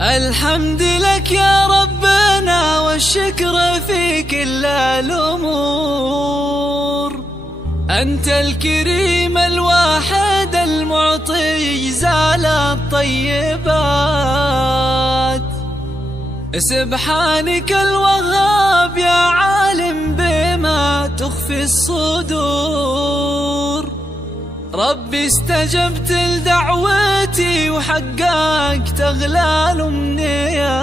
الحمد لك يا ربنا والشكر في كل الأمور. أنت الكريم الواحد المعطي جزال الطيبات. سبحانك الوهاب يا عالم بما تخفي الصدور. ربي استجبت لدعوتي وحققت أغلى الأمنيات.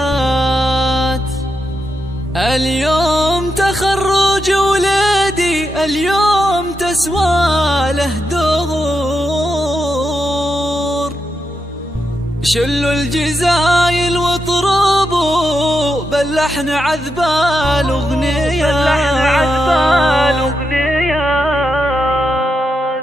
اليوم تخرج ولادي، اليوم تسوى له دهور. شلوا الجزايل واطربوا باللحن عذب الأغنيات.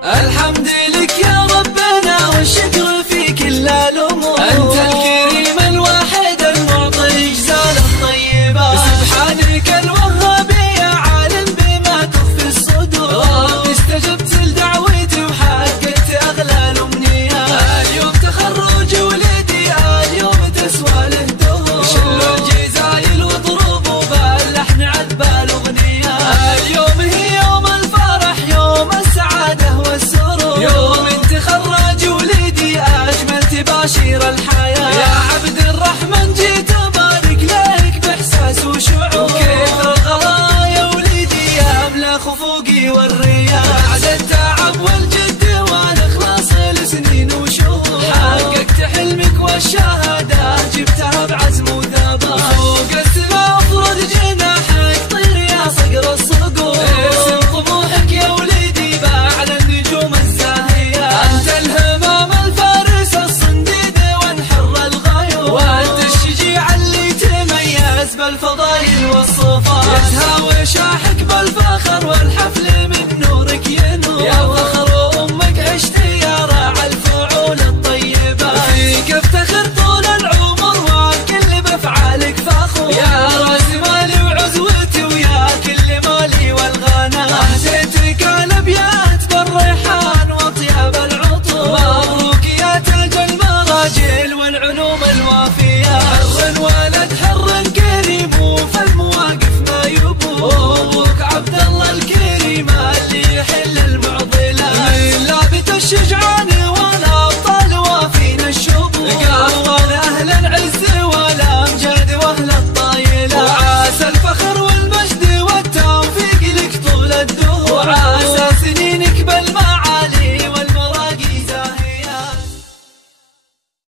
الحمد لك يا ربنا والشكر في كل الأمور. أنت الكريم الواحد المعطي جزال الطيبات. سبحانك الوهاب يا عالم بما تخفي الصدور. ربي استجبت لدعوتي وحققت أغلى الأمنيات. اليوم تخرج ولدي، اليوم تسوى له دهور. شلوا الجزايل واضربوا باللحن عذب الأغنيات. اليوم هي يوم الفرح، يوم السعادة والسرور. يوم تخرج ولدي أجمل تباشير الحياة. يا عبد الرحمن جيت أبارك لك بإحساس وشعور. كيف الغلا يا ولدي يملأ خفوقي والرياء. بعد التعب والجد والإخلاص لسنين وشهور. حققت حلمك والشهادة جبتها بعزم وثبات. فوق السماء افرد جناحك طير يا صقر الصقور. ارسم طموحك يا ولدي بعد النجوم الزاهية. أنت الهمام الفارس الصنديد وانحر الغيور. وأنت الشجيع اللي تميز بالفضايل والصفات. يتهاوي شاحك بالفخر والحفل من نورك ينور.